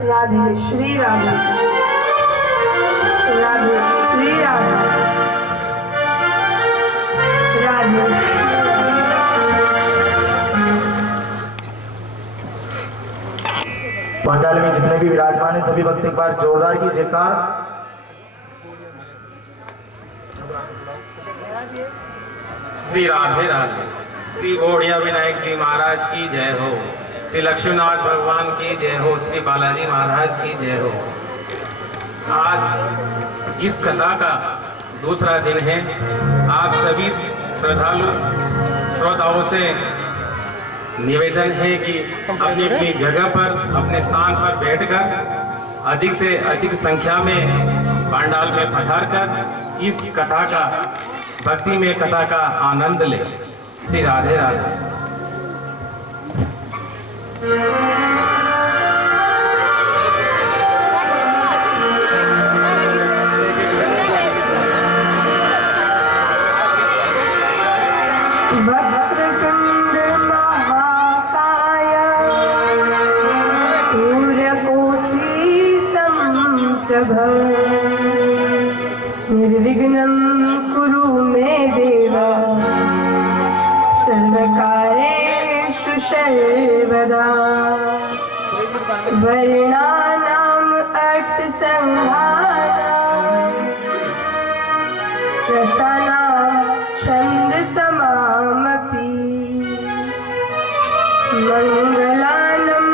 राधे श्री राधे, राधे श्री राधे, राधे। पंडाल में जितने भी विराजमान है सभी भक्त एक बार जोरदार की जयकार। श्री राधे राधे। श्री घोड़िया विनायक जी महाराज की जय हो। श्री लक्ष्मीनाथ भगवान की जय हो। श्री बालाजी महाराज की जय हो। आज इस कथा का दूसरा दिन है। आप सभी श्रद्धालु श्रोताओं से निवेदन है कि अपनी अपनी जगह पर अपने स्थान पर बैठकर अधिक से अधिक संख्या में पंडाल में पधार कर इस कथा का भक्ति में कथा का आनंद ले। श्री राधे राधे। वक्रतुंड महाकाय सूर्यकोटि समप्रभ निर्विघ्नं कुरु मे देव सर्वकार्येषु सर्वदा। वर्णानाम् अर्थसंहाराः रसानां छन्दसमामपि मङ्गलानं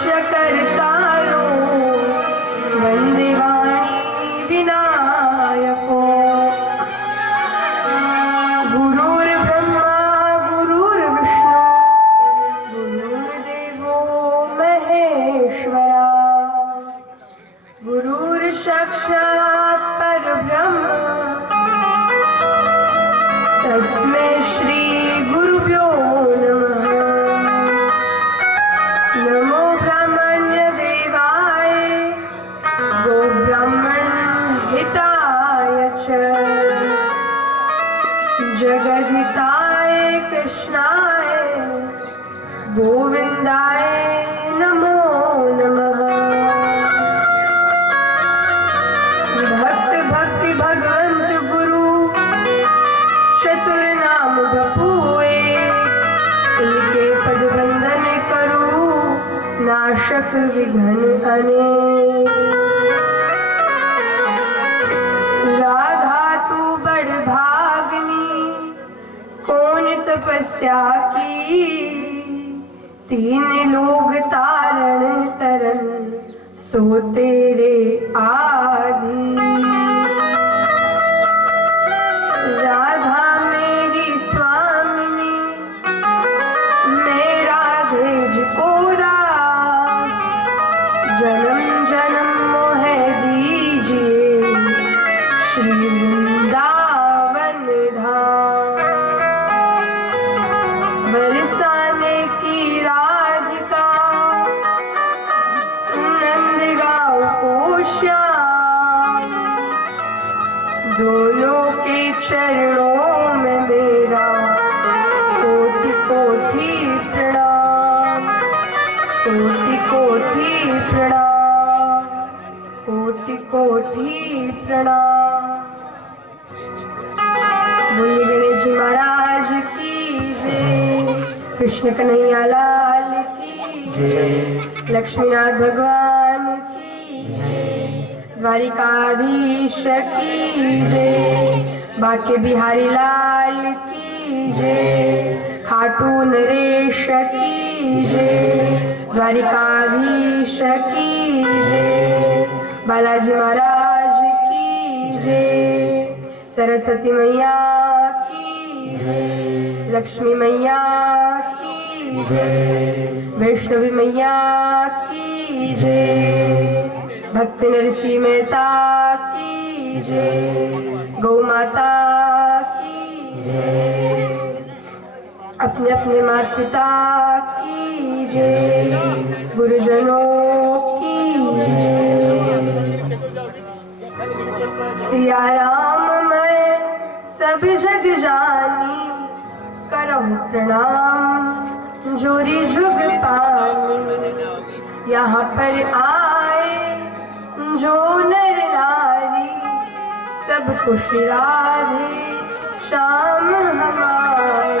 च कर्तारो वन्दे वाणी विनायको। गुरुर्ब्रह्मा गुरुर्विष्णु गुरुर्देवो महेश्वरा गुरुर्साक्षात् परब्रह्म तस्मै श्री गुरुभ्यो नमः। नमो ब्राह्मण्य देवाय गो ब्राह्मण हिताय च जगद्हिताय कृष्णाय गोविंदाय नमो नमः। भक्त भक्ति भगवंत गुरु चतुर्नाम बपुए इनके पद वंदन करूं नाशक विघ्न अनेक। राधा तू बड़ भागनी कौन तपस्या की तीन लोग तारण तरन सो तेरे आदि। राधा मेरी स्वामिनी मैं राधे जी को दास जन्म जन्म मोहे दीजिए श्री वृंदावन धाम। बरसाने की राधिका नंदगांव को श्याम दोनों के चरणों में मेरा कोटि कोटि प्रणाम। कोटि कोटि प्रणाम। कोटि कोटि प्रणाम। बोलिए गणेश जी महाराज की जय। कृष्ण कन्हैया लाल की जय। लक्ष्मीनाथ भगवान की जय। द्वारिकाधीश की जय। बाके बिहारी लाल की जय। खाटू नरेश की जय। द्वारिकाधीश की जय। बालाजी महाराज की जय। सरस्वती मैया की जय। लक्ष्मी मैया की जय। वैष्णवी मैया की जय। भक्त नरसिंह मेहता की जय। गौ माता की जय। अपने अपने माता पिता की जय। गुरुजनों की जय। सिया राम मैं सब जग जानी करहु प्रणाम जोरी जुग पानी। यहाँ पर आ जो नर नारी सब खुश राधे शाम हमारी।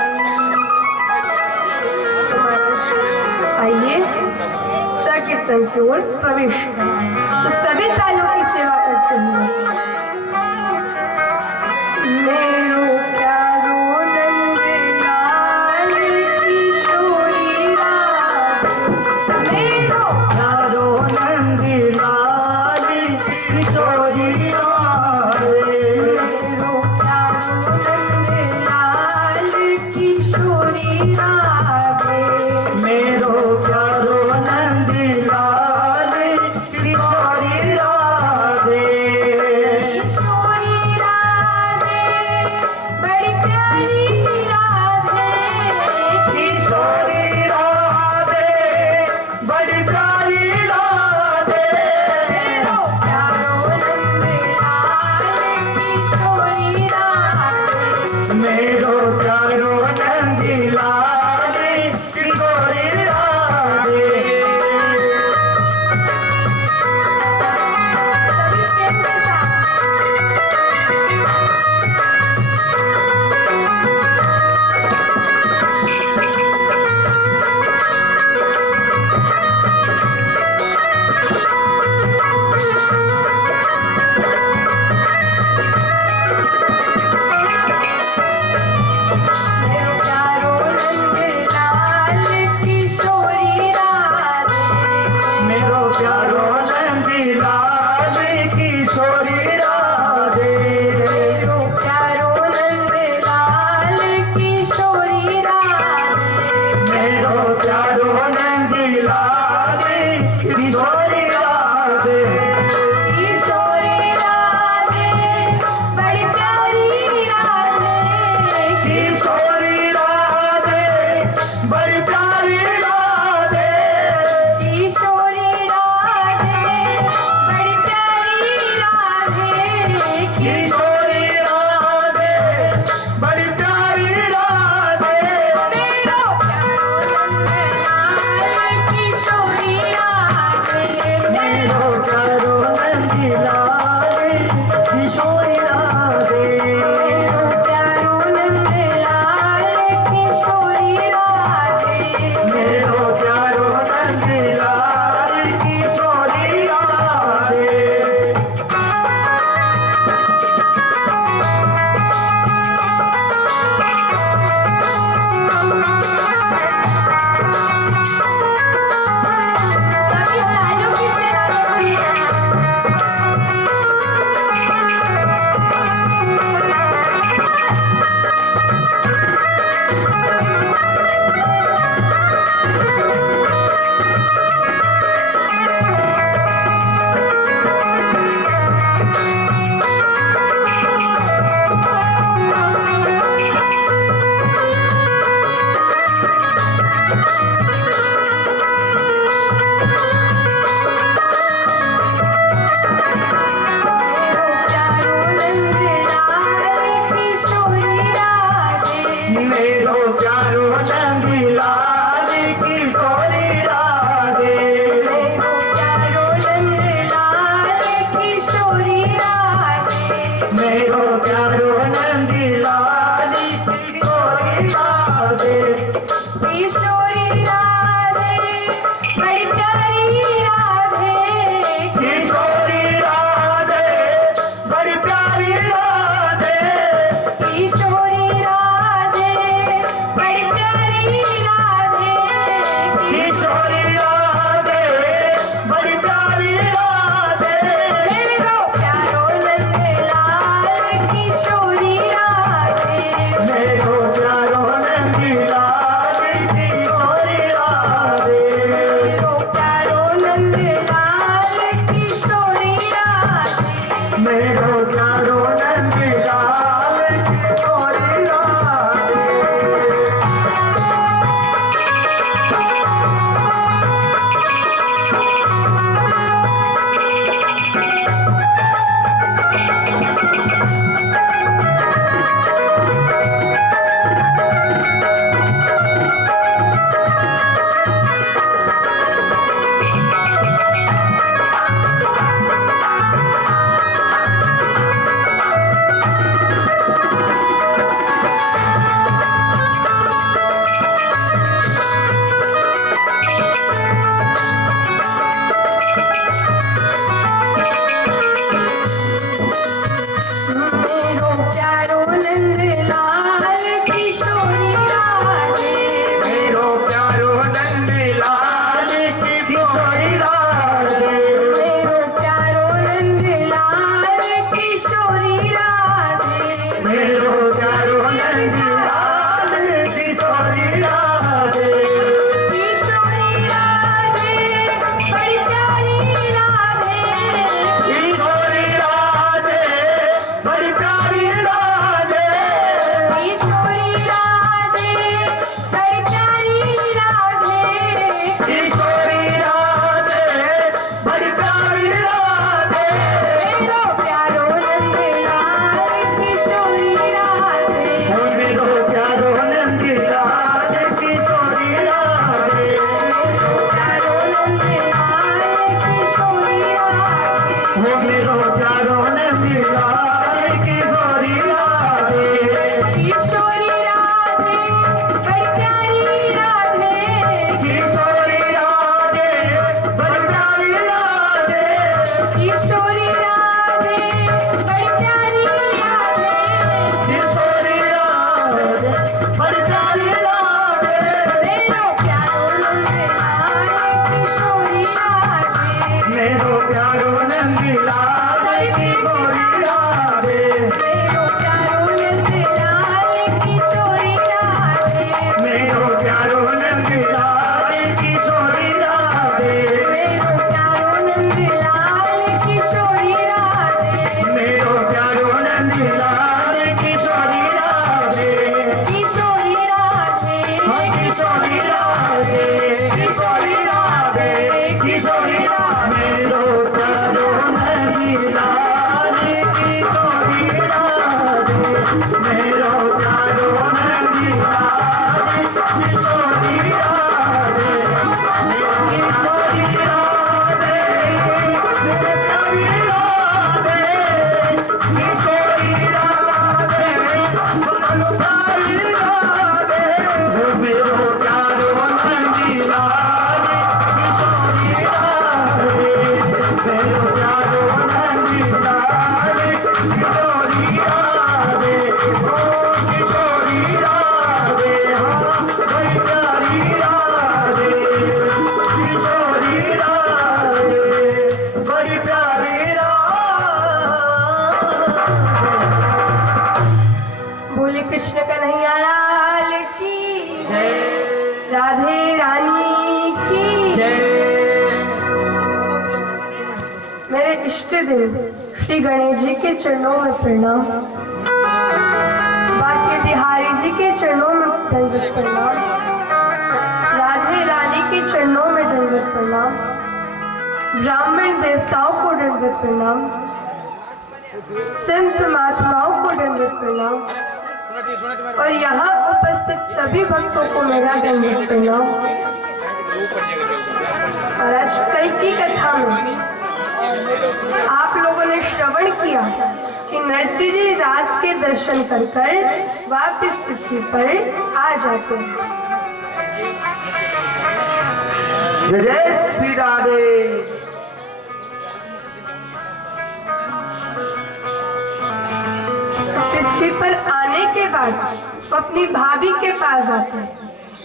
आइए संकीर्तन की ओर प्रवेश करें। तो सभी तालों की सेवा करते हुए मेरो प्यारो नंद लाल किशोरी राधे, मेरो प्यारो नंद लाल किशोरी राधे, मेरो प्यारो नंद लाल किशोरी राधे, मेरो प्यारो नंद लाल किशोरी राधे। वो मेरो प्यारो नंदी लाल किशोरी राधे किशोरी राधे बड़ी प्यारी राधे किशोरी राधे बड़ी प्यारी राधे किशोरी राधे बड़ी प्यारी राधे किशोरी राधे बड़ी प्यारी राधे मेरो प्यारो नंदलाल किशोरी राधे मेरो प्यारो नंदी लाल किशोरी राधे मेरो प्यारो नंदलाल किशोरी राधे मेरो प्यारो नंदी लाल किशोरी राधे मेरो प्यारो नंदलाल किशोरी राधे मेरो प्यारो नंदी लाल किशोरी राधे किशोरी राधे किशोरी राधे किशोरी राधे किशोरी राधे मेरो प्यारो नंदी लाल किशोरी राधे मेरो प्यारो नंदी लाल किशोरी राधे किशोरी राधे मेरे प्यारी राधे किशोरी राधे बोलो प्यारी राधे वो मेरो प्यारो नंदी लाल किशोरी राधे मेरो प्यारो नंदी लाल किशोरी राधे ओ किशोरी राधे हाँ बड़ी प्यारी राधे किशोरी राधे बड़ी प्यारी राधे बोले कृष्ण कन्हैया लाल की राधे रानी की मेरे इष्ट देव श्री गणेश जी के चरणों में प्रणाम, बाके बिहारी जी के चरणों में दंडवत प्रणाम, राधे रानी के चरणों में दंडवत प्रणाम, ब्राह्मण देवताओं को दंडवत प्रणाम, संत महात्माओं को दंडवत प्रणाम और यहाँ उपस्थित सभी भक्तों को मेरा दंडवत प्रणाम। और आज कल की कथा में आप लोगों ने श्रवण किया कि नरसिंह जी रास के दर्शन कर वापस पृथ्वी पर आ जाते हैं। जय जय श्री राधे। पृथ्वी पर आने के बाद वो अपनी भाभी के पास जाते हैं,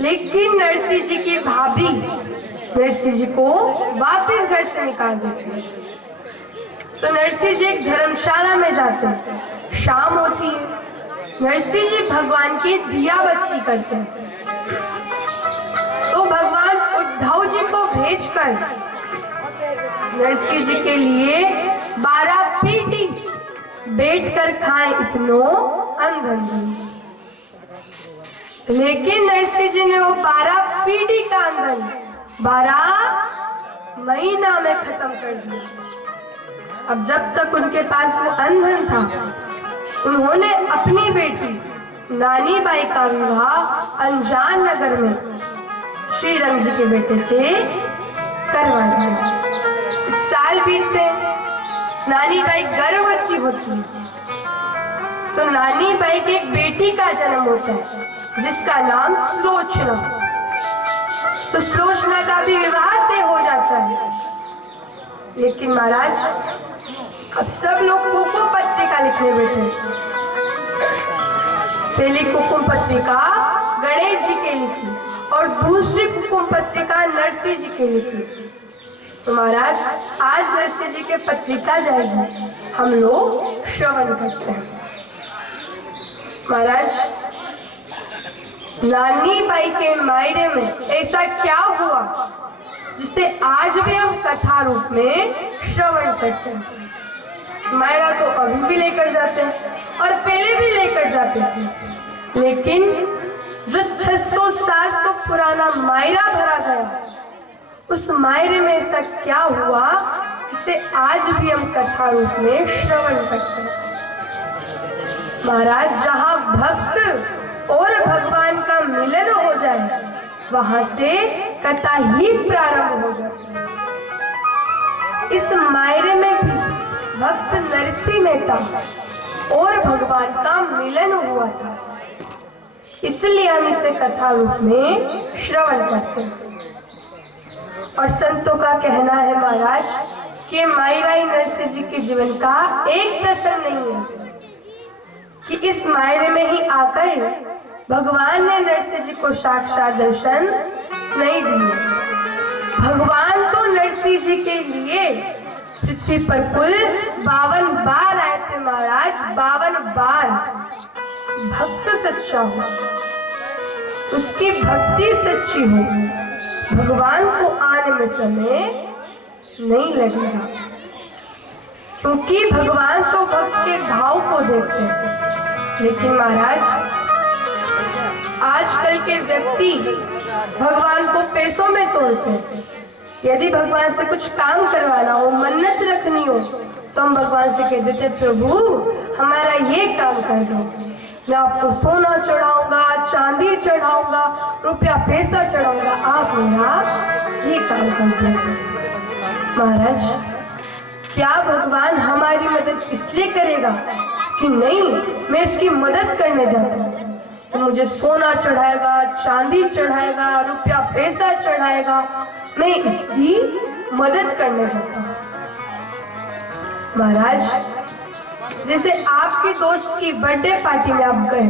लेकिन नरसिंह जी की भाभी नरसिंह जी को वापस घर से निकाल देती है। तो नरसिंह जी एक धर्मशाला में जाते हैं, शाम होती है, नरसिंह जी भगवान की दिया बत्ती करते हैं। तो भगवान उद्धव जी को भेजकर नरसिंह जी के लिए 12 पीटी बैठ कर खाए इतनो अंधन। लेकिन नरसिंह जी ने वो 12 पीढ़ी का अंधन 12 महीना में खत्म कर दिया। अब जब तक उनके पास वो अंधन था, उन्होंने अपनी बेटी नानी बाई का विवाह अनजान नगर में श्री रंग जी के बेटे से करवा दिया। कुछ साल बीतते, नानी बाई गर्भवती होती है, तो नानी बाई की एक बेटी का जन्म होता है जिसका नाम सुलोचना। तो सुलोचना का भी विवाह तय हो जाता है। लेकिन महाराज अब सब लोग कुकुम पत्रिका लिखने बैठे। पहली कुकुम पत्रिका गणेश जी के लिखी और दूसरी कुकुम पत्रिका नरसिंह जी के लिखी। तो महाराज आज नरसिंह जी के पत्रिका जाएगी, हम लोग श्रवण करते हैं। महाराज नानी बाई के मायरे में ऐसा क्या हुआ जिसे आज भी हम कथा रूप में श्रवण करते हैं। मायरा तो अभी भी लेकर जाते हैं और पहले भी लेकर जाते थे, लेकिन जो 600-700 पुराना मायरा भरा गया, उस मायरे में ऐसा क्या हुआ जिसे आज भी हम कथा रूप में श्रवण करते हैं। महाराज जहाँ भक्त और भगवान का मिलन हो जाए, वहां से कथा ही प्रारंभ हो जाती है। इस मायरे में भी भक्त नरसिंह मेहता और भगवान का मिलन हुआ था, इसलिए हम इसे कथा रूप में श्रवण करते हैं। और संतों का कहना है महाराज कि मायराई नरसिंह जी के जीवन का एक प्रश्न नहीं है कि इस मायरे में ही आकर भगवान ने नरसिंह जी को साक्षात दर्शन नहीं दिए। भगवान तो नरसिंह जी के लिए पृथ्वी पर कुल 52 बार आए थे महाराज, 52 बार। भक्त सच्चा हो, उसकी भक्ति सच्ची हो, भगवान को आने में समय नहीं लगेगा, क्योंकि भगवान तो भक्त के भाव को देखते हैं। लेकिन महाराज आजकल के व्यक्ति भगवान को पैसों में तोड़ते हैं। यदि भगवान से कुछ काम करवाना हो, मन्नत रखनी हो, तो हम भगवान से कह देते प्रभु हमारा ये काम कर दो, मैं आपको सोना चढ़ाऊंगा, चांदी चढ़ाऊंगा, रुपया पैसा चढ़ाऊंगा, आप मेरा ये काम कर दो। महाराज क्या भगवान हमारी मदद इसलिए करेगा कि नहीं मैं इसकी मदद करने जाता हूँ तो मुझे सोना चढ़ाएगा, चांदी चढ़ाएगा, रुपया पैसा चढ़ाएगा, मैं इसकी मदद करने जाता हूँ। महाराज जैसे आपके दोस्त की बर्थडे पार्टी में आप गए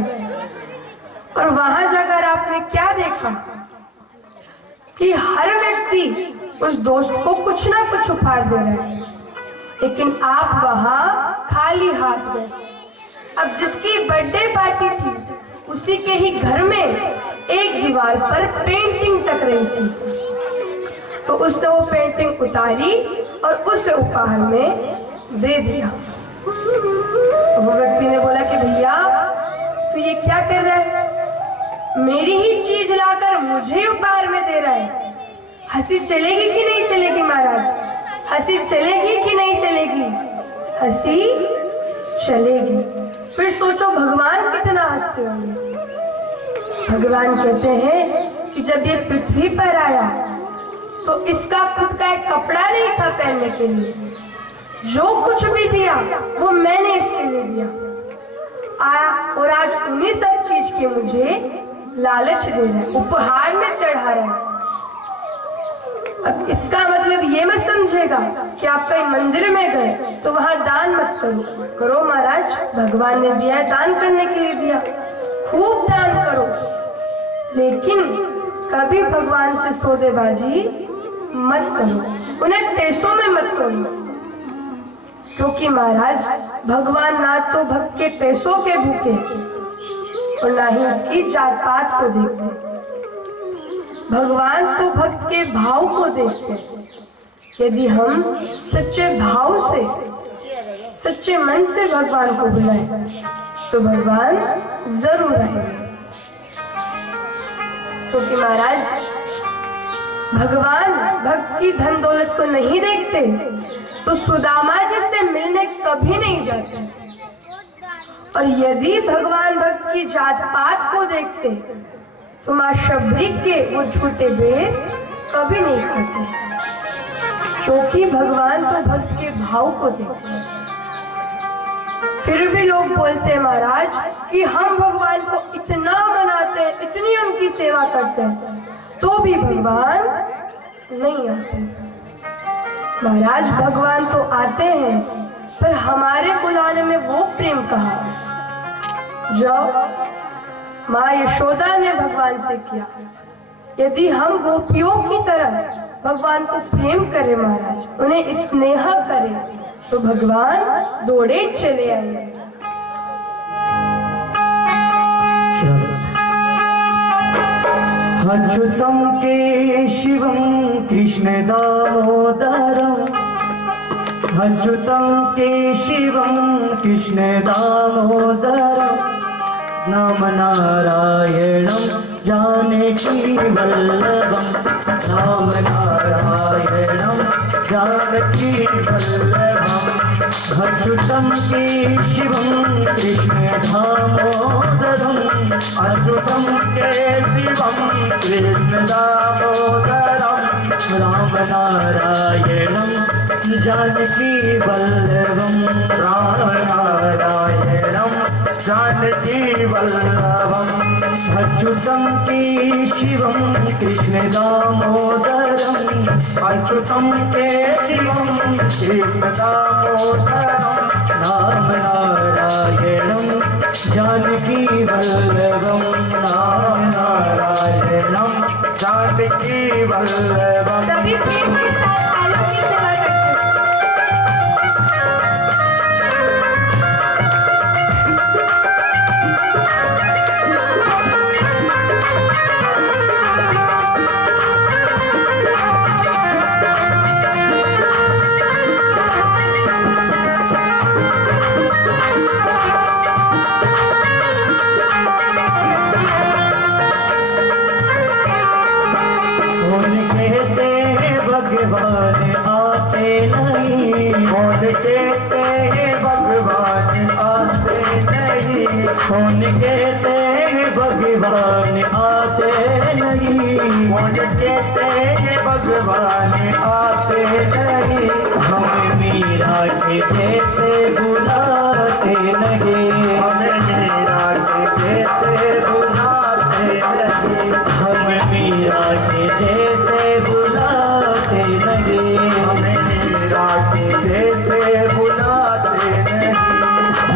और वहां जाकर आपने क्या देखा कि हर व्यक्ति उस दोस्त को कुछ ना कुछ उपहार दे रहा है, लेकिन आप वहां खाली हाथ गए। अब जिसकी बर्थडे पार्टी थी उसी के ही घर में एक दीवार पर पेंटिंग टक रही थी, तो उसने वो पेंटिंग उतारी और उसे उपहार में दे दिया। वो व्यक्ति ने बोला कि भैया तू ये क्या कर रहा है, मेरी ही चीज लाकर मुझे उपहार में दे रहा है, हंसी चलेगी कि नहीं चलेगी महाराज, हंसी चलेगी कि नहीं चलेगी, हंसी चलेगी। फिर सोचो भगवान कितना हंसते होंगे। भगवान कहते हैं कि जब ये पृथ्वी पर आया तो इसका खुद का एक कपड़ा नहीं था पहनने के लिए, जो कुछ भी दिया वो मैंने इसके लिए दिया और आज उन्हीं सब चीज के मुझे लालच दे रहा है, उपहार में चढ़ा रहा है। अब इसका मतलब ये मत समझेगा कि आप कहीं मंदिर में गए तो वहां दान मत करो, करो महाराज, भगवान ने दिया है, दान करने के लिए दिया, खूब दान करो, लेकिन कभी भगवान से सौदेबाजी मत करो, उन्हें पैसों में मत करो, क्योंकि महाराज भगवान ना तो भक्त के पैसों के भूखे और ना ही उसकी जात पात को देखते, भगवान तो भक्त के भाव को देखते हैं। यदि हम सच्चे भाव से, सच्चे मन से भगवान को बुलाएं तो भगवान जरूर आएंगे, क्योंकि महाराज भगवान भक्त की धन दौलत को नहीं देखते तो सुदामा जी से मिलने कभी नहीं जाते, और यदि भगवान भक्त की जात पात को देखते तो मां शबरी के वो झूठे बेर कभी नहीं खाते, क्योंकि भगवान तो भक्त के भाव को देखते हैं। फिर भी लोग बोलते हैं महाराज कि हम भगवान को इतना मनाते हैं, इतनी उनकी सेवा करते हैं, तो भी भगवान नहीं आते। महाराज भगवान तो आते हैं, पर हमारे बुलाने में वो प्रेम कहाँ जो माँ यशोदा ने भगवान से किया। यदि हम गोपियों की तरह भगवान को प्रेम करें महाराज, उन्हें स्नेह करें, तो भगवान दौड़े चले आएंगे। अच्युतं केशवं कृष्ण दामोदरम्, अच्युतं केशवं कृष्ण दामोदरम्, नाम नारायणं जानकी वल्लभं, नाम नारायणं जानकी वल्लभं, अच्युतं केशवं कृष्ण दामोदरम् अच्युतं केशवं कृष्ण दामोदरम् राम नारायणं जानकी वल्लभं राम नारायणं जानकी वल्लभम् अच्युतं केशवं कृष्ण दामोदरम् अच्युतं केशवं कृष्ण दामोदरम् राम नारायणं जानकी वल्लभं राम नारायणं जानकी वल्लभम् सभी प्रेम के साथ तालियों की सेवा करते हैं। कौन कहते हैं भगवान आते नहीं कौन कहते हैं भगवान आते नहीं कौन कहते हैं भगवान आते नहीं कौन कहते हैं भगवान आते नहीं हमें मीरा के जैसे बुलाते नहीं हमें मीरा के जैसे बुलाते नहीं हमें मीरा के जैसे बुलाते नहीं हमें मीरा के जैसे बुलाते नहीं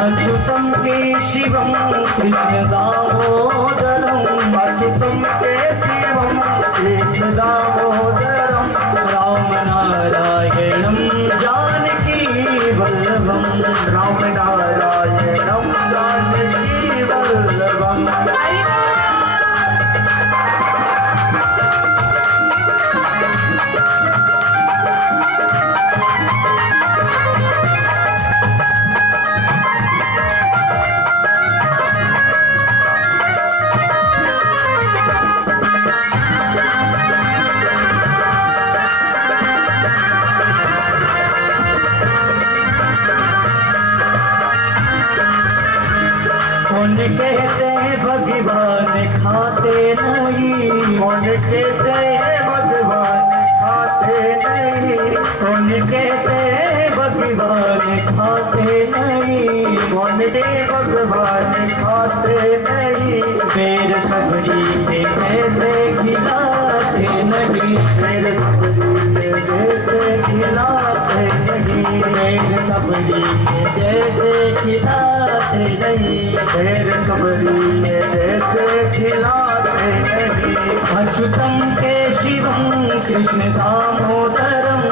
अच्युतं केशवं कृष्ण दामोदरम् अच्युतं केशवं कृष्ण दामोदरम् राम नारायणं जानकी वल्लभं राम नारायणं जानकी वल्लभम् कौन कहते हैं भगवान खाते नहीं कौन कहते हैं भगवान खाते नहीं कौन कहते हैं भगवान खाते नहीं कौन के भगवान खाते नहीं पैर सबरी के जैसे खिलाते नहीं पैर सबरी के जैसे खिलाते नहीं पैर सबरी के जैसे खिलाते नहीं पैर सबरी के जैसे खिलाते नहीं अच्युतं केशवं कृष्ण दामोदरम्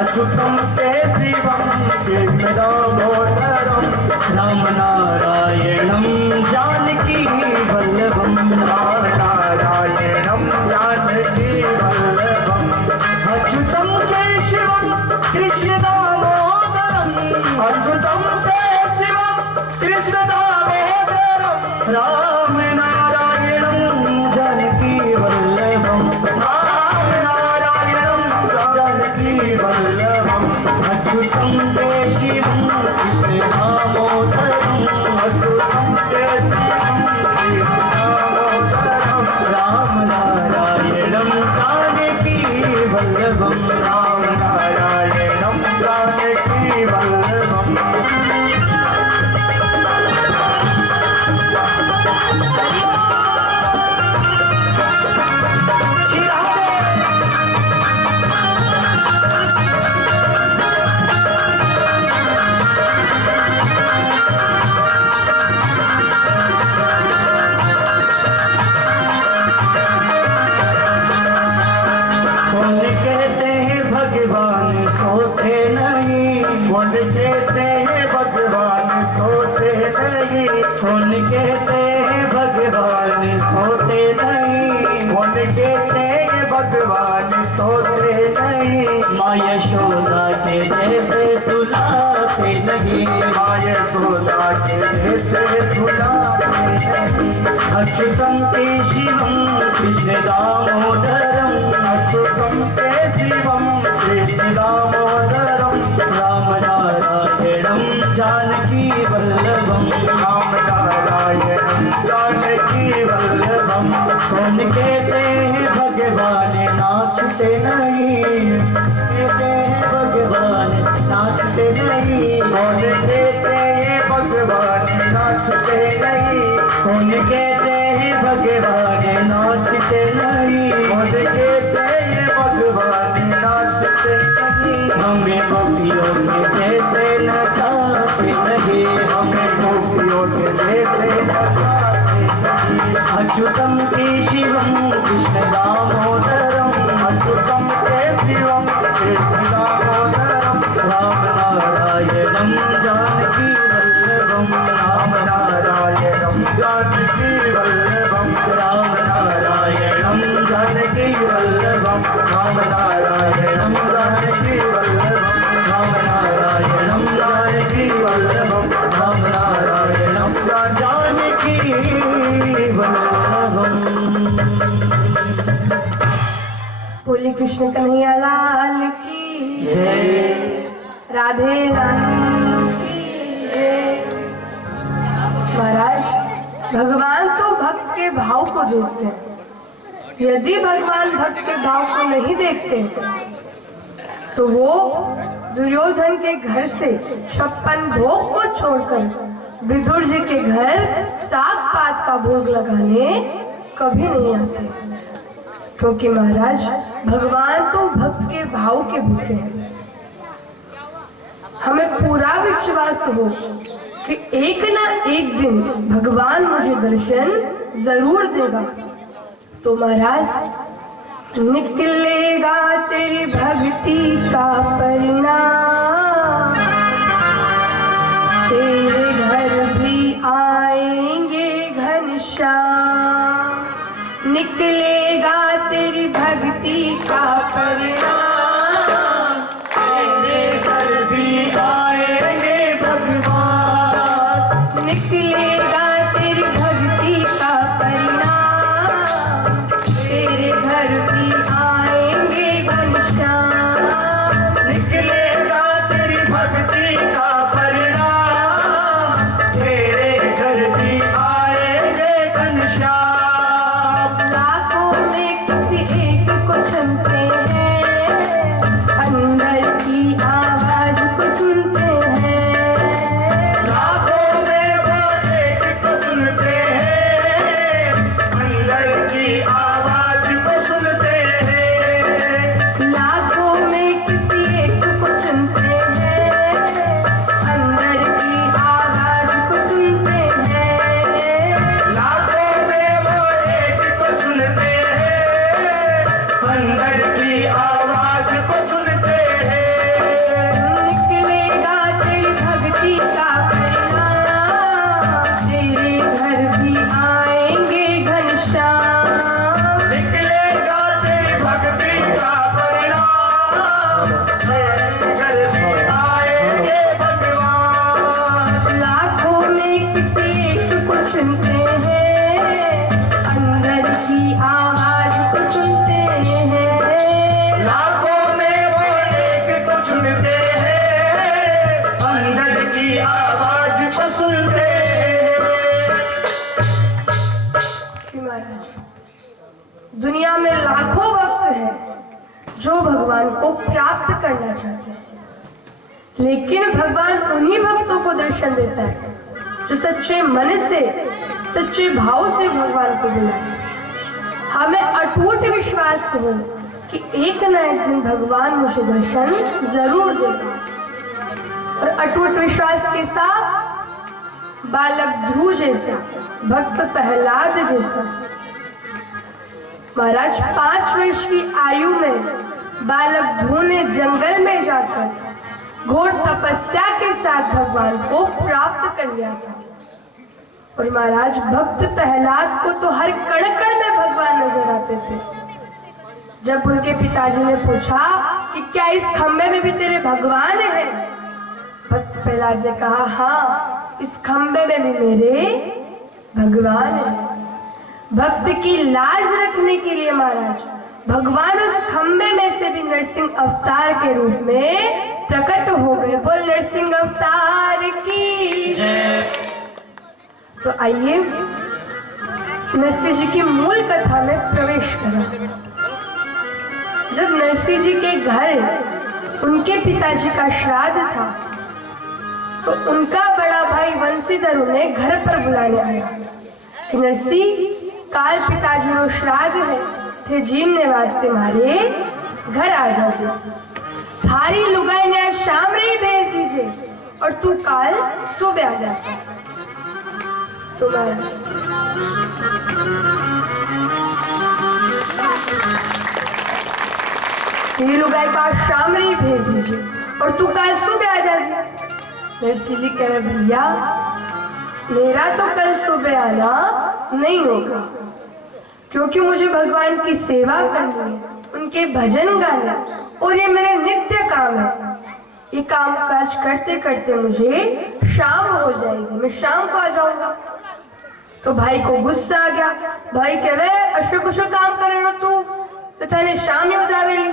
अच्युतं केशवं कृष्ण दामोदरम् राम नारायणं जानकी वल्लभं राम नारायणं जानकी वल्लभम् अच्युतं केशवं कृष्ण दामोदरम् अच्युतं केशवं कृष्ण दामोदरम् राम नारायणं जानकी वल्लभं राम नारायणं जानकी वल्लभम् अच्युतं केशवं कृष्ण दामोदरम् अच्युतं केशवं कृष्ण दामोदरम् राम नारायणं जानकी वल्लभं राम नारायणं जानकी वल्लभम् कौन कहते हैं भगवान सोते नहीं कौन कहते हैं भगवान सोते नहीं कौन कहते हैं भगवान सोते नहीं कौन कहते हैं भगवान सोते नहीं माँ यशोदा के जैसे सुलाते नहीं माँ यशोदा के जैसे सुलाते नहीं अच्युतं केशवं कृष्ण दामोदरम् अच्युतं केशवं कृष्ण दामोदरम् राम नारायणं जानकी वल्लभम राम नारायणम जानकी वल्लभम। कौन कहते हैं भगवान नाचते नहीं, कहते हैं भगवान नाचते नहीं, कौन कहते हैं भगवान नाचते नहीं, कौन कहते हैं भगवान नाचते नहीं, कौन कहते हैं भगवान नाचते नहीं। हमें गोपियों के जैसे नचाते नहीं, हमें गोपियों के जैसे नचाते नहीं। अच्युतम केशवम कृष्ण दामोदरम, अच्युतम केशवम कृष्ण दामोदरम, राम नारायणम जानकी वल्लभम, राम नारायणम जानकी वल्लभम, राम नारायणम जानकी वल्लभम, राम नारायणम जानकी वल्लभम, राम नारायणम जानकी वल्लभम, राम नारायणम जानकी वल्लभम। बोले कृष्ण कन्हैया लाल की जय। राधे रानी की जय। महाराज भगवान तो भक्त के भाव को देखते हैं। यदि भगवान भक्त के भाव को नहीं देखते तो वो दुर्योधन के घर से 56 भोग को छोड़कर विदुर जी के घर साग पात का भोग लगाने कभी नहीं आते, क्योंकि महाराज भगवान तो भक्त के भाव के भूखे हैं। हमें पूरा विश्वास हो कि एक ना एक दिन भगवान मुझे दर्शन जरूर देगा। तो महाराज निकलेगा तेरी भक्ति का परिणाम, तेरे घर भी आएंगे घनश्याम। निकलेगा तेरी भक्ति का परिणाम, तेरे घर भी आएंगे भगवान, निकलेगा तेरी भक्ति का परिणाम, तेरे घर भी आएंगे घनश्याम। निकलेगा तेरी भक्ति का परिणाम, तेरे घर भी आएंगे घनश्याम। लाखों में किसी एक को चुनते हैं, अंदर की आवाज को सुनते हैं। लाखों में वो एक को सुनते हैं, अंदर की आवाज को सुनते हैं। लाखों में किसी एक को चुनते हैं, अंदर की आवाज को सुनते हैं। लाखों में वो एक को चुनते हैं, अंदर की आवाज को सुनते हैं। निकलेगा तेरी भक्ति का परिणाम, तेरे घर भी आएंगे घनश्याम। निकलेगा तेरी भक्ति का परिणाम, तेरे घर भी आएंगे भगवान। लाखों में किसी एक को चुनते हैं, अंदर की आवाज को सुनते हैं। लाखों में वो एक को चुनते हैं, अंदर की आवाज को सुनते हैं। कि महाराज दुनिया में लाखों भक्त हैं जो भगवान को प्राप्त करना चाहते हैं, लेकिन भगवान उन्हीं भक्तों को दर्शन देता है जो सच्चे मन से सच्चे भाव से भगवान को बुलाए। हमें अटूट विश्वास हो कि एक ना एक दिन भगवान मुझे दर्शन जरूर देगा। और अटूट विश्वास के साथ बालक ध्रुव जैसा, भक्त प्रहलाद जैसा, महाराज 5 वर्ष की आयु में बालक ध्रुव ने जंगल में जाकर घोर तपस्या के साथ भगवान को प्राप्त कर लिया था। और महाराज भक्त प्रहलाद को तो हर कण कण में भगवान नजर आते थे। जब उनके पिताजी ने पूछा कि क्या इस खंबे में भी तेरे भगवान हैं, भक्त प्रहलाद ने कहा हाँ, इस खंबे में भी मेरे भगवान हैं। भक्त की लाज रखने के लिए महाराज भगवान उस खंबे में से भी नरसिंह अवतार के रूप में प्रकट हो गए। बोल नरसिंह अवतार की। तो आइए नरसिंह जी की मूल कथा में प्रवेश करें। जब नरसिंह जी के घर उनके पिताजी का श्राद्ध था तो उनका बड़ा भाई वंशीधर उन्हें घर पर बुलाने आया कि नरसिंह काल पिताजी रो श्राद्ध है थे जीवने वास्ते मारे घर आ जाजे। थारी लुगाई ने आज शाम रे भेज दीजिए और तू काल सुबह आ जाजे। तुम्हारा तेरी लुगाई को आज शाम रे भेज दीजिए और तू काल सुबह आ जाजे। नरसिंह जी कह रहे भैया मेरा तो कल सुबह आना नहीं होगा क्योंकि मुझे भगवान की सेवा करनी है, उनके भजन गाने और ये मेरा नित्य काम है। ये काम काज करते करते मुझे शाम हो जाएगी, मैं शाम को आ जाऊंगा। तो भाई को गुस्सा आ गया। भाई कहे अशो कुशो काम करे रो तू तो थाने शाम ही हो जावेली।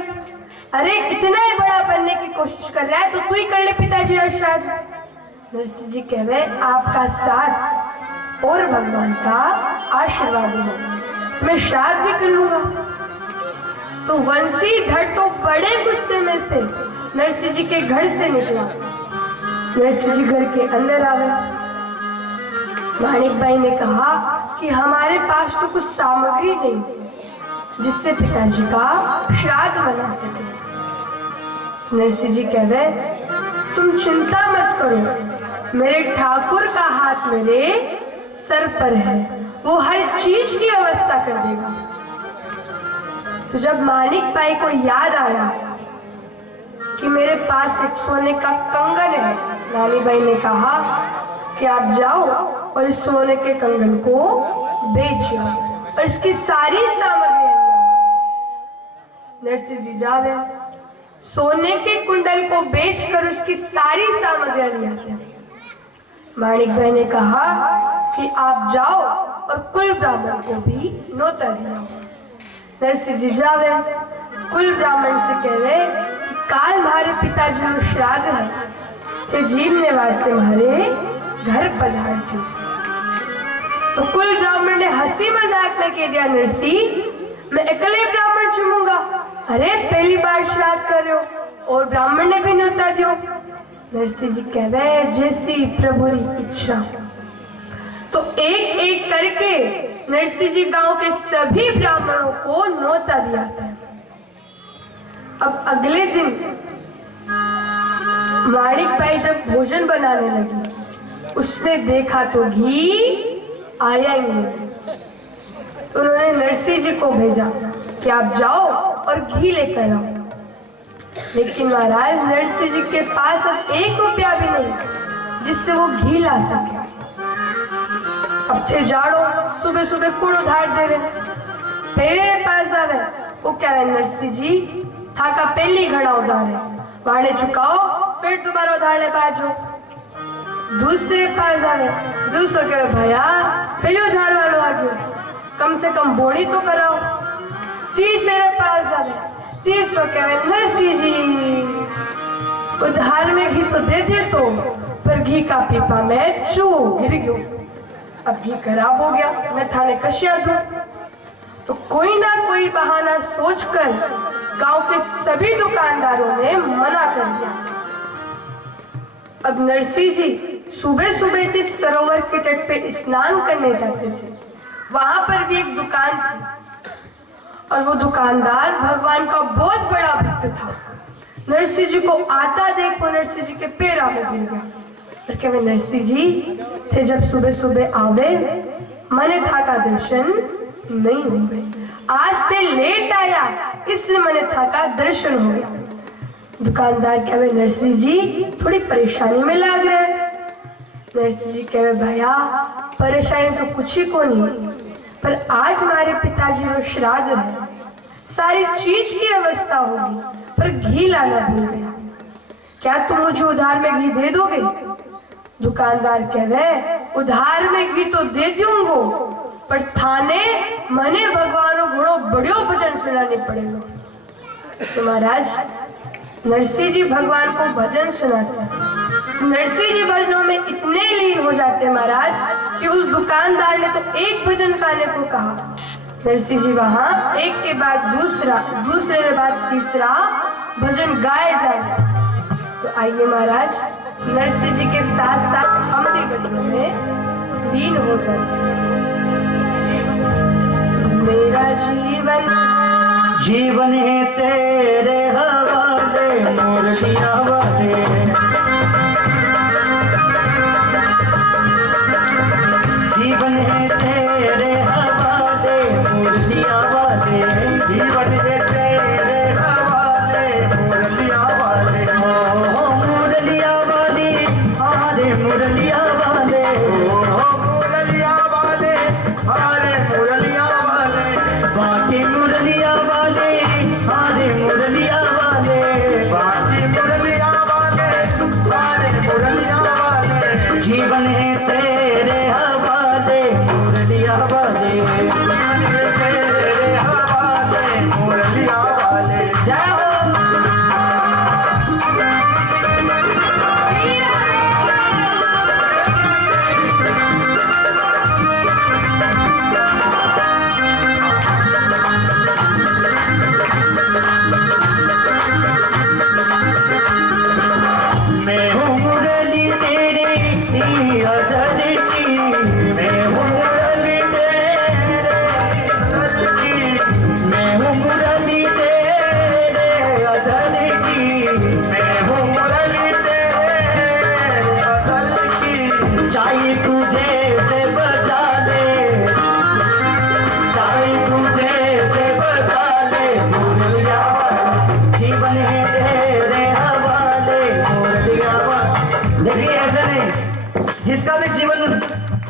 अरे इतना ही बड़ा बनने की कोशिश कर रहा है तो तू ही कर ले पिताजी का श्राद्ध। नरसिंह जी कहे आपका साथ और भगवान का आशीर्वाद हो, मैं श्राद्ध भी कर लूंगा। तो वंशीधर तो बड़े गुस्से में से नरसिंह जी के घर से निकला। नरसिंह जी घर के अंदर आवे। माणिक भाई ने कहा कि हमारे पास तो कुछ सामग्री नहीं जिससे पिताजी का श्राद्ध बना सके। नरसिंह जी कह रहे तुम चिंता मत करो, मेरे ठाकुर का हाथ मेरे सर पर है, वो हर चीज की व्यवस्था कर देगा। तो जब माणिक भाई को याद आया कि मेरे पास एक सोने का कंगन है, नानी भाई ने कहा कि आप जाओ और इस सोने के कंगन को बेच आओ और इसकी सारी सामग्री। नरसिंह जी जावे सोने के कुंडल को बेचकर उसकी सारी सामग्री ले आते हैं। माणिक भाई ने कहा कि आप जाओ और कुल ब्राह्मण को भी न्योता दिया। नरसिंह जी जावे कुल ब्राह्मण से कह रहे कि काल हमारे पिताजी को श्राद्ध है कि जीवने वास्ते हमारे घर पधार जी। तो कुल ब्राह्मण ने हंसी मजाक में कह दिया नरसिंह मैं अकेले ब्राह्मण चुनूंगा। अरे पहली बार श्राद्ध कर रहे हो और ब्राह्मण ने भी न्योता दियो। नरसिंह जी कह रहे जैसी प्रभु की इच्छा। तो एक एक करके नरसिंह जी गांव के सभी ब्राह्मणों को न्योता दिया था। अब अगले दिन माणिक भाई जब भोजन बनाने लगी उसने देखा तो घी आया ही नहीं। तो उन्होंने नरसिंह जी को भेजा कि आप जाओ और घी लेकर आओ। लेकिन महाराज नरसिंह जी के पास अब 1 रुपया भी नहीं जिससे वो घी ला सके। अब थे जाड़ो सुबह सुबह कौन उधार देवे। मेरे पास जावे वो कह रहे नरसिंह जी था का पहली घड़ा उधार है वाड़े चुकाओ फिर दोबारा उधार ले बाजो। दूसरे पास आवे दूसरा कहे भैया पहले उधार वालों आ गयो कम से कम बोनी तो कराओ। तीसरे पास आवे तीसरा कहे नरसिंह जी उधार में घी तो दे दे तो पर घी का पीपा में चू गिर गयो। अब घी खराब हो गया मैं थाने कशिया दूं। तो कोई ना कोई बहाना सोचकर गांव के सभी दुकानदारों ने मना कर दिया। अब नरसिंह जी सुबह सुबह जिस सरोवर के तट पे स्नान करने जाते थे वहां पर भी एक दुकान थी और वो दुकानदार भगवान का बहुत बड़ा भक्त था। नरसिंह जी को आता देख वो नरसिंह जी के पैरों में गिर गया और कहे नरसिंह जी थे जब सुबह सुबह आवे मने था का दर्शन नहीं हुए। आज ते लेट आया इसलिए मने था का दर्शन हो गया। दुकानदार कहे नरसिंह जी थोड़ी परेशानी में लग रहे हैं। नरसिंह जी कहे भैया परेशानी तो कुछ ही को नहीं पर आज हमारे पिताजी रो श्राद्ध है सारी चीज की व्यवस्था होगी पर घी लाना भूल गया। क्या तुम मुझे उधार में घी दे दोगे? दुकानदार कह रहे उधार में घी तो दे दूंगो पर थाने मने भगवान घोड़ो बड़ो भजन सुनाने पड़ेगा। तो महाराज नरसिंह जी भगवान को भजन सुनाते हैं। नरसिंह जी भजनों में इतने लीन हो जाते हैं महाराज कि उस दुकानदार ने तो एक भजन गाने को कहा, नरसिंह जी वहां एक के बाद दूसरे के बाद तीसरा भजन गाए जाए। तो आइए महाराज नरसिंह जी के साथ साथ हम भी भजनों में लीन हो जाते हैं। मेरा जीवन है तेरे हवाले मुरलिया वाले, जीवन है तेरे हवाले मुरलिया वाले, जीवन है तेरे हवाले मुरलिया वाले, ओ मुरलिया वाली हमारे मुरलिया वाले, ओ मुरलिया वाले हमारे मुरलिया वाले, बाकी मुरलिया वाले हमारे मुरलिया वाले, बाकी मुरलिया वाले हमारे मुरलिया वाले, जीवन है तेरे हवाले मुरलिया वाले, जीवन है तेरे हवाले मुरलिया वाले। जय हो। मैं हूँ मुरली तेरे अदर की, मैं हूँ मुरली तेरे अदर की, मैं हूँ मुरली तेरे अदर की, मैं हूँ मुरली तेरे अदर की, चाहे तुझे से बजा ले, चाहे तुझे से बजा ले मुरलिया वाले, जीवन है तेरे हवाले मुरलिया वाले। देखिए ऐसे नहीं, जिसका भी जीवन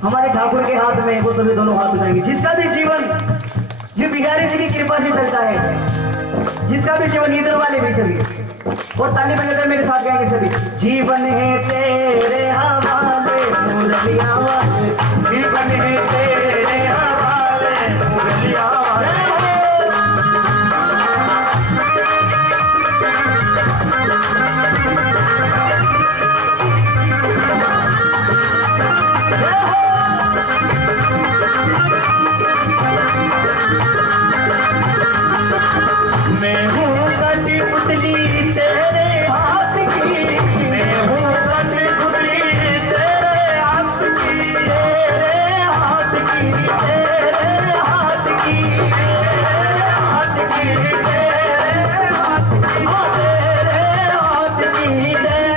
हमारे ठाकुर के हाथ में वो सभी दोनों हाथ उठाएंगे, जिसका भी जीवन जो बिहारी जी की कृपा से चलता है, जिसका भी जीवन इधर वाले भी सभी, और ताली बजाते मेरे साथ गाएंगे सभी। जीवन है तेरे हवाले मुरलिया वाले, जीवन है तेरे हवाले मुरलिया वाले। मैं हूँ कटी पुतली तेरे हाथ की, मैं हूँ कटी पुतली तेरे हाथ की, तेरे हाथ की, तेरे हाथ की, तेरे हाथ की, तेरे हाथ की, तेरे हाथ की, तेरे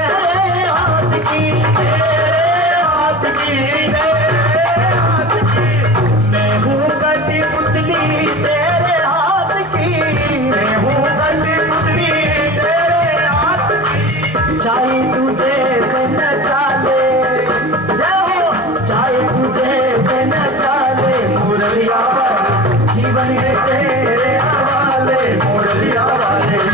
हाथ की, तेरे हाथ की, तेरे हाथ की। मैं हूँ कटी पुतली तेरे हाथ की, मैं हूँ कटी पुतली तेरे हाथ की, चाहे तुझे से नचा ले, जाओ चाहे तुझे से नचा ले मुरलिया वाले, जीवन है तेरे हवाले मुरलिया वाले।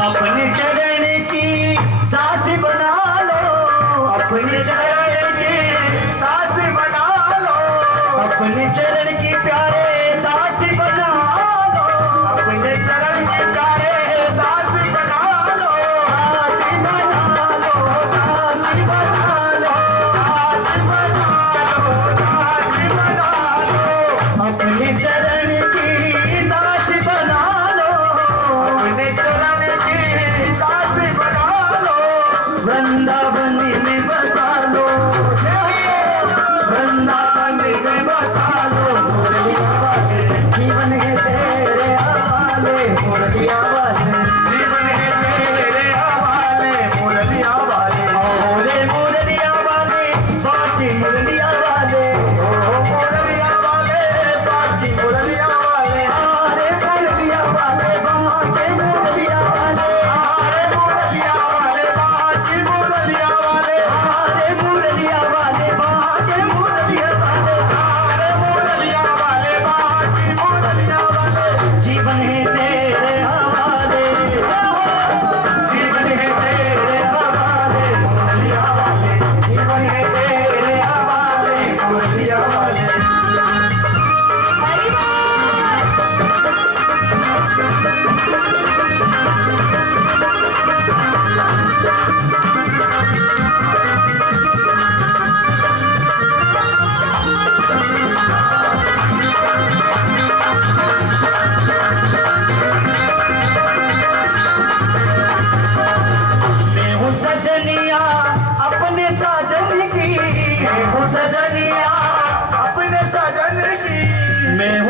अपने चरण की साथ बना लो, अपने चरण की साथ बना लो, अपने चरण की प्यारे साथ बना लो, अपने चरण की प्यारे साथ बना लो, काशी बना लो, काशी बना लो, काशी बना लो, काशी बना लो, अपने चरण की दास बना लो, अपने चरण की दास बना लो, वृंदावन में बसा लो, वृंदावन में बसा लो मुरलिया वाले, जीवन है तेरे हवाले मुरलिया वाले।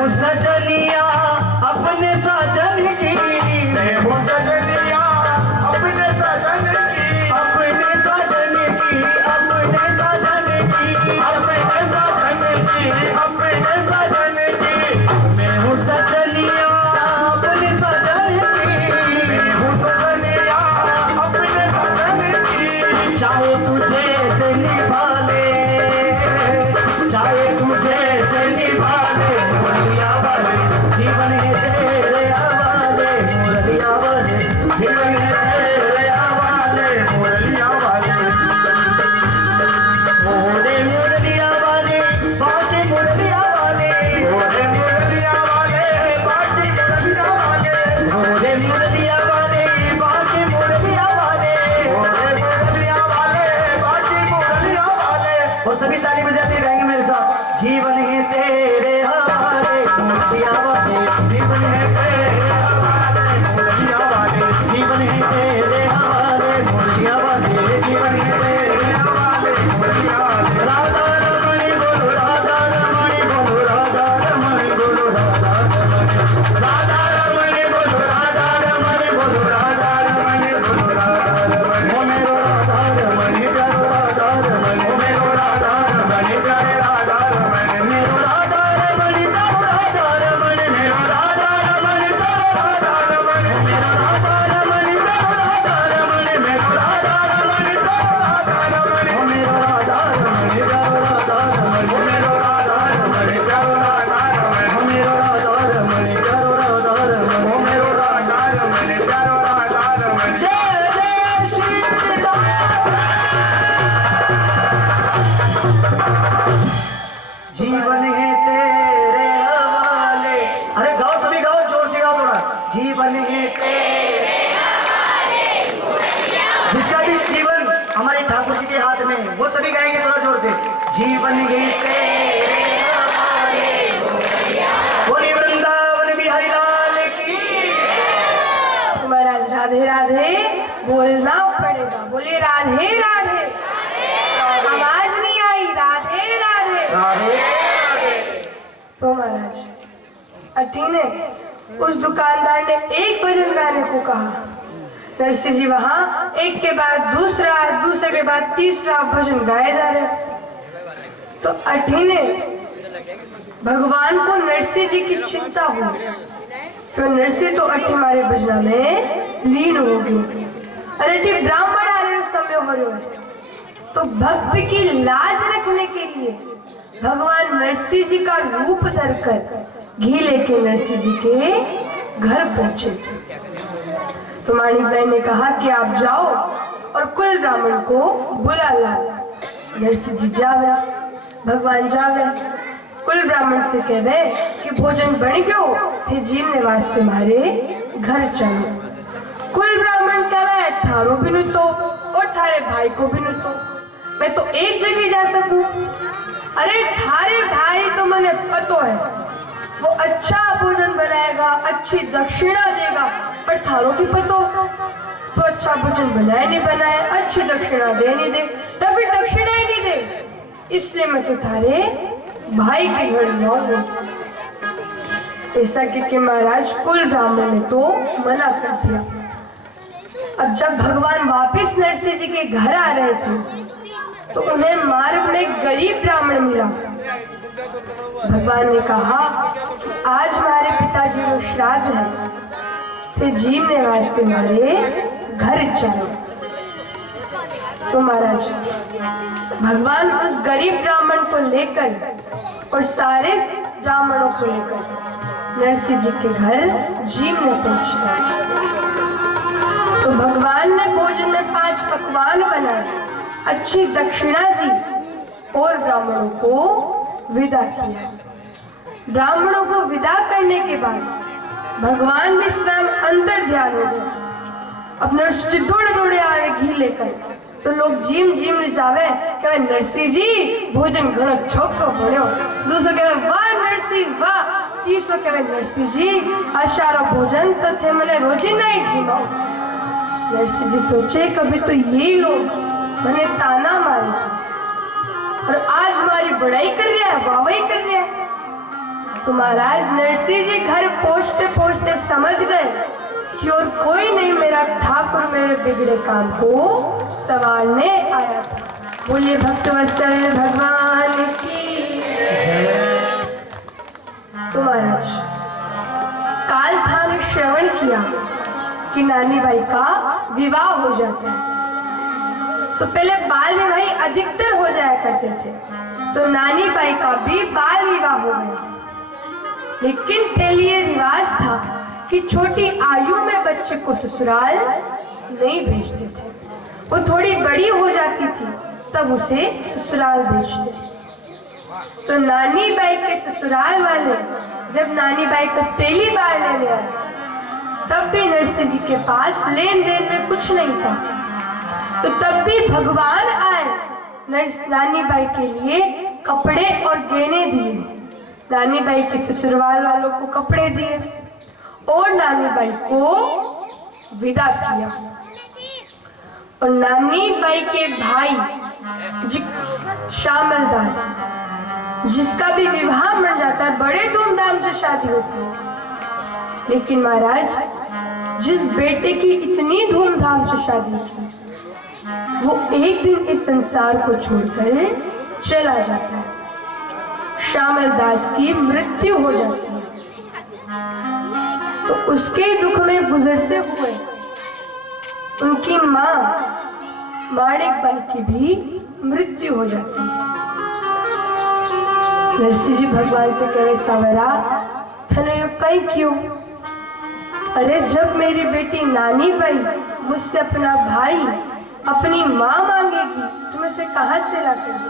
हूँ सजनिया अपने साजन की, मैं हूँ सजनिया अपने सजन की, अपने साजन की, अपने साजन की, अपने सजन की, अपने सजन की। मैं हूँ सजनिया अपने साजन की, मैं हूँ सजनिया अपने सजन की। चाहे तुझे से निभा ले, चाहे तुझे से निभा ले, मुरलिया वाले जीवन है तेरे हवाले, मुरलिया वाले जीवन है तेरे हवाले, मुरलिया वाले, मोरे मुरलिया वाले बाकी मुरलिया वाले, मोरे मुरलिया वाले बाकी मुरलिया वाले, मोरे मुरलिया वाले बाकी मुरलिया वाले, मोरे मुरलिया वाले बाकी मुरलिया वाले। और सभी ताली बजाते रहेंगे मेरे साथ। जीवन है तेरे हवाले, मुरलिया वाले जीवन है तेरे हवाले, मुरलिया वाले, जीवन है तेरे हवाले, मुरलिया वाले जीवन है तेरे हवाले, मुरलिया वाले। राधा रमणी बोलो, राधा रमणी बोलो, राधा रमणी बोलो, राधा रमणी, राधा रमणी बोलो, राधा रमणी बोलो, राधा रमणी बोलो, राधा रमणी, ओ मेरो राधा रमणी प्यारो राधा रमणी, ओ मेरो राधा रमणी प्यारे राधा रमणी, मेरो राधा रमणी प्यारो राधा रमणी, मेरो राधा रमणी प्यारो राधा रमणी, मेरो राधा रमणी प्यारो राधा रमणी, मेरो राधा रमणी प्यारो राधा रमणी, ओ मेरो राधा रमणी प्यारो राधा रमणी, ओ मेरो राधा रमणी प्यारो राधा रमणी, ओ मेरो राधा रमणी प्यारो राधा रमणी, ओ मेरो राधा रमणी प्यारो राधा रमणी। जय जय श्री राम। जीवन है तेरे हवाले, अरे गाओ सभी गाओ, जोर से गाओ थोड़ा। जीवन है तेरे हवाले, जिसका भी जीवन हमारे ठाकुर जी के हाथ में, वो सभी गाएंगे थोड़ा जोर से। जीवन है तेरे हवाले, बोली वृंदावन बिहारी लाल की। महाराज राधे राधे बोलना पड़ेगा। बोले राधे राधे। आवाज नहीं आई। राधे राधे। राधे तो महाराज अठी ने उस दुकानदार ने एक भजन गाने को कहा। नरसिंह जी वहां एक के बाद दूसरा, दूसरे के बाद तीसरा भजन गाए जा रहे। तो अठी ने भगवान को नरसिंह जी की चिंता हुई, तो नरसिंह तो अठी हमारे भजना में लीन हो गई। अरे अठी ब्राह्मण आ रहे समय हो रहे हो, तो भक्त की लाज रखने के लिए भगवान नरसिंह जी का रूप धरकर घी लेके नरसिंह जी के घर पहुंचे। तो माणिक भाई ने कहा कि आप जाओ और कुल ब्राह्मण को बुला लाओ। नरसिंह जी जावे, भगवान जावे, कुल ब्राह्मण से कह रहे कि भोजन बन गयो थे जीवने वास्ते मारे घर चलो। कुल ब्राह्मण कह रहे थारो भी नहीं तो और थारे भाई को भी नहीं तो, मैं तो एक जगह जा सकूं। अरे थारे भाई तो मैंने पतो है, वो अच्छा भोजन बनाएगा, अच्छी दक्षिणा देगा, पर थारो की पतो तो अच्छा भोजन बनाए नहीं बनाए, अच्छी दक्षिणा दे नहीं दे, या फिर दक्षिणा ही नहीं दे, इसलिए मैं तो थारे भाई के घर जाऊंगा। ऐसा कि महाराज कुल ब्राह्मण ने तो मना कर दिया। अब जब भगवान वापस नरसिंह जी के घर आ रहे थे तो उन्हें मार्ग में गरीब ब्राह्मण मिला। भगवान ने कहा कि आज हमारे पिताजी को श्राद्ध है, तो जीवने वास्ते हमारे घर चलो। तो महाराज भगवान उस गरीब ब्राह्मण को लेकर और सारे ब्राह्मणों को लेकर नरसिंह जी के घर जीवने पहुंचता है। तो भगवान ने भोजन में 5 पकवान बनाए, अच्छी दक्षिणा दी और ब्राह्मणों को विदा किया। ब्राह्मणों को विदा करने के बाद भगवान भी स्वयं अंतर ध्यान हो गए। अपने दौड़े दौड़े आ रहे घी लेकर, तो लोग जीम जीम जावे कहे नरसिंह जी भोजन घणो छोको बन्यो। दूसरो कहे वाह नरसिंह वाह। तीसरो कहे नरसिंह जी आ सारो भोजन तो थे मने रोजिना ही जीमाओ। नरसिंह जी सोचे कभी तो ये लोग मने ताना मारे थे और आज हमारी बड़ाई कर रहा है, वाहवाही कर रहा है। तो महाराज नरसिंह जी घर पहुंचते पहुंचते समझ गए कि और कोई नहीं, मेरा ठाकुर मेरे बिगड़े काम को संवारने आया था। बोलिए भक्तवत्सल भगवान की। तो महाराज काल था ने श्रवण किया कि नानी बाई का विवाह हो जाता है। तो पहले बाल विवाह अधिकतर हो जाया करते थे, तो नानी बाई का भी बाल विवाह हो गया। लेकिन पहले ये रिवाज था कि छोटी आयु में बच्चे को ससुराल नहीं भेजते थे। वो थोड़ी बड़ी हो जाती थी तब उसे ससुराल भेजते। तो नानी बाई के ससुराल वाले जब नानी बाई को पहली बार लेने आए, तब भी नरसिंह जी के पास लेन देन में कुछ नहीं था। तो तब भी भगवान आए, नानी बाई के लिए कपड़े और गहने दिए, नानी बाई के ससुराल वालों को कपड़े दिए और नानी बाई को विदा किया। और नानी बाई के भाई श्यामल दास, जिसका भी विवाह मिल जाता है, बड़े धूमधाम से शादी होती है। लेकिन महाराज जिस बेटे की इतनी धूमधाम से शादी की, वो एक दिन इस संसार को छोड़कर चला जाता है। श्यामल दास की मृत्यु हो जाती है। तो उसके दुख में गुजरते हुए उनकी माँ माणिक बाई की भी मृत्यु हो जाती है। नरसिंह जी भगवान से कहे, सावरा थने यो कहीं क्यों? अरे जब मेरी बेटी नानी बाई मुझसे अपना भाई अपनी माँ मांगेगी, तुम उसे कहाँ से ला कर दो?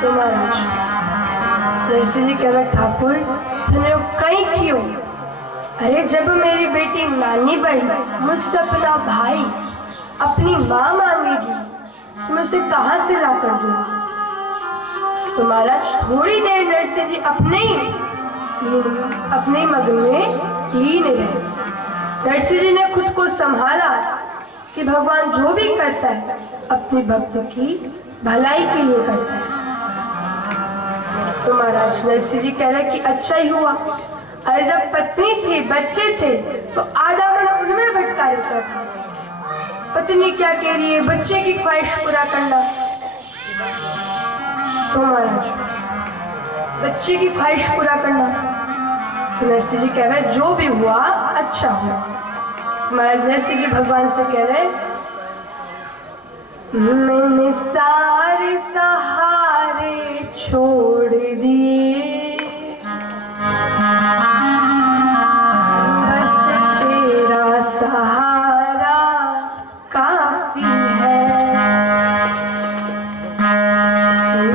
तो महाराज नरसिंह जी कह रहे, ठाकुर थने कहीं क्यों? अरे जब मेरी बेटी नानी बाई मुझसे अपना भाई अपनी माँ मांगेगी, तुम उसे कहाँ से ला कर दो? तो महाराज थोड़ी देर नरसिंह जी अपने ही मगन में लीन रहे। नरसिंह जी ने खुद को संभाला कि भगवान जो भी करता है अपनी भक्त की भलाई के लिए करता है। तो महाराज नरसिंह जी कह रहे कि अच्छा ही हुआ। अरे जब पत्नी थी, बच्चे थे, तो आधा मन उनमें भटका रहता था। पत्नी क्या कह रही है, बच्चे की ख्वाहिश पूरा करना। तो महाराज बच्चे की ख्वाहिश पूरा करना। तो नरसिंह जी कह रहे जो भी हुआ अच्छा हुआ। महाराज नरसिंह जी भगवान से कह रहे, मैंने सारे सहारे छोड़ दिए, बस तेरा सहारा काफी है।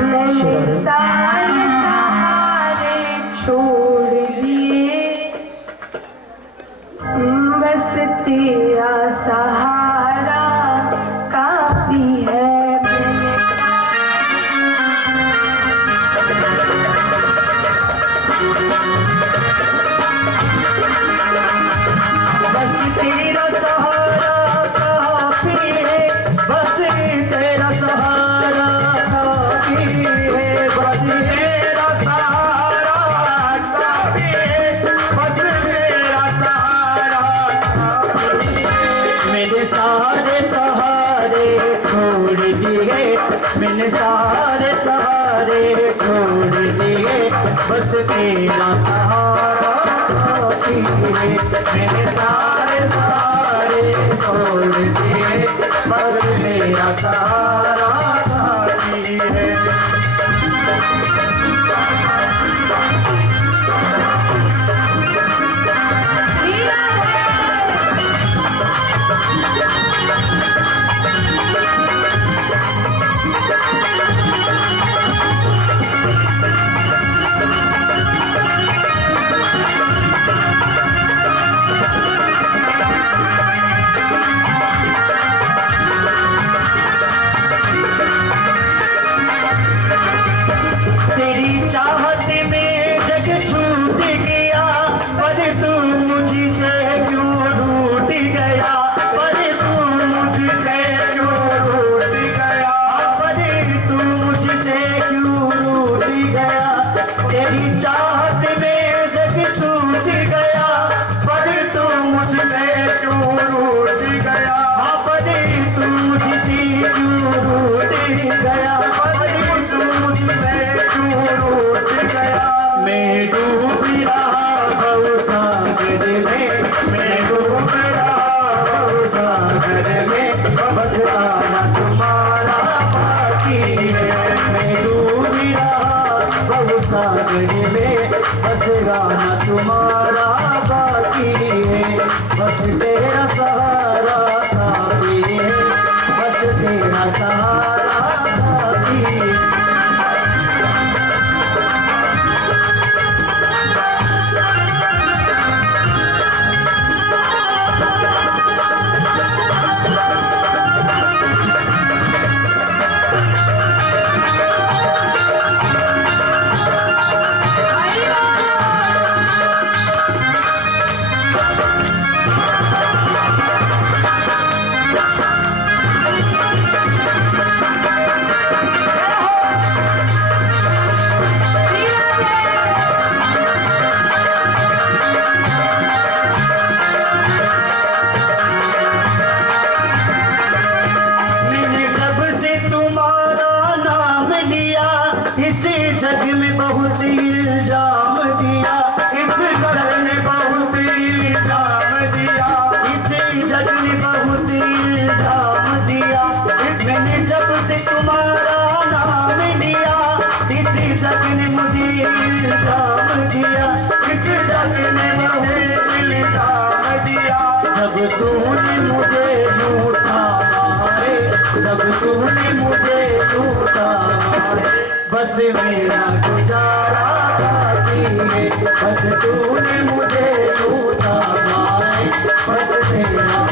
मैंने सारे सहारे छोड़ दिए, बस तेरा सहारा काफी है। बस तेरा सहारा काफी है, बस तेरा सहारा काफी है, बस तेरा सहारा काफी है, बस तेरा सहारा काफी है। मेरे सारे सहारे छोड़ दिए, मैंने सारे सहारे छोड़ दिए, बस तेरा सहारा काफी है। मैंने सारे सहारे छोड़ दिए, बस तेरा सहारा काफी है। सागर में बस गाना तुम्हारा बाकी है। मैं डूब रहा भव सागर में बस गाना तुम्हारा बाकी है। बस तेरा सहारा काफी है, बस तेरा सहारा काफी है। इस जग में बहुत इल्जाम दिया, इस जग में बहुत इल्जाम दिया, इस जग में बहुत इल्जाम दिया। मैंने जब से तुम्हारा नाम लिया, इस जग ने मुझे इल्जाम दिया, इस जग ने मुझे इल्जाम दिया। जब तूने मुझे झूठा मारे, जब तूने मुझे झूठा मारे, बस मेरा गुजारा बाकी है। बस तूने मुझे झूठा मारे, बस तेरा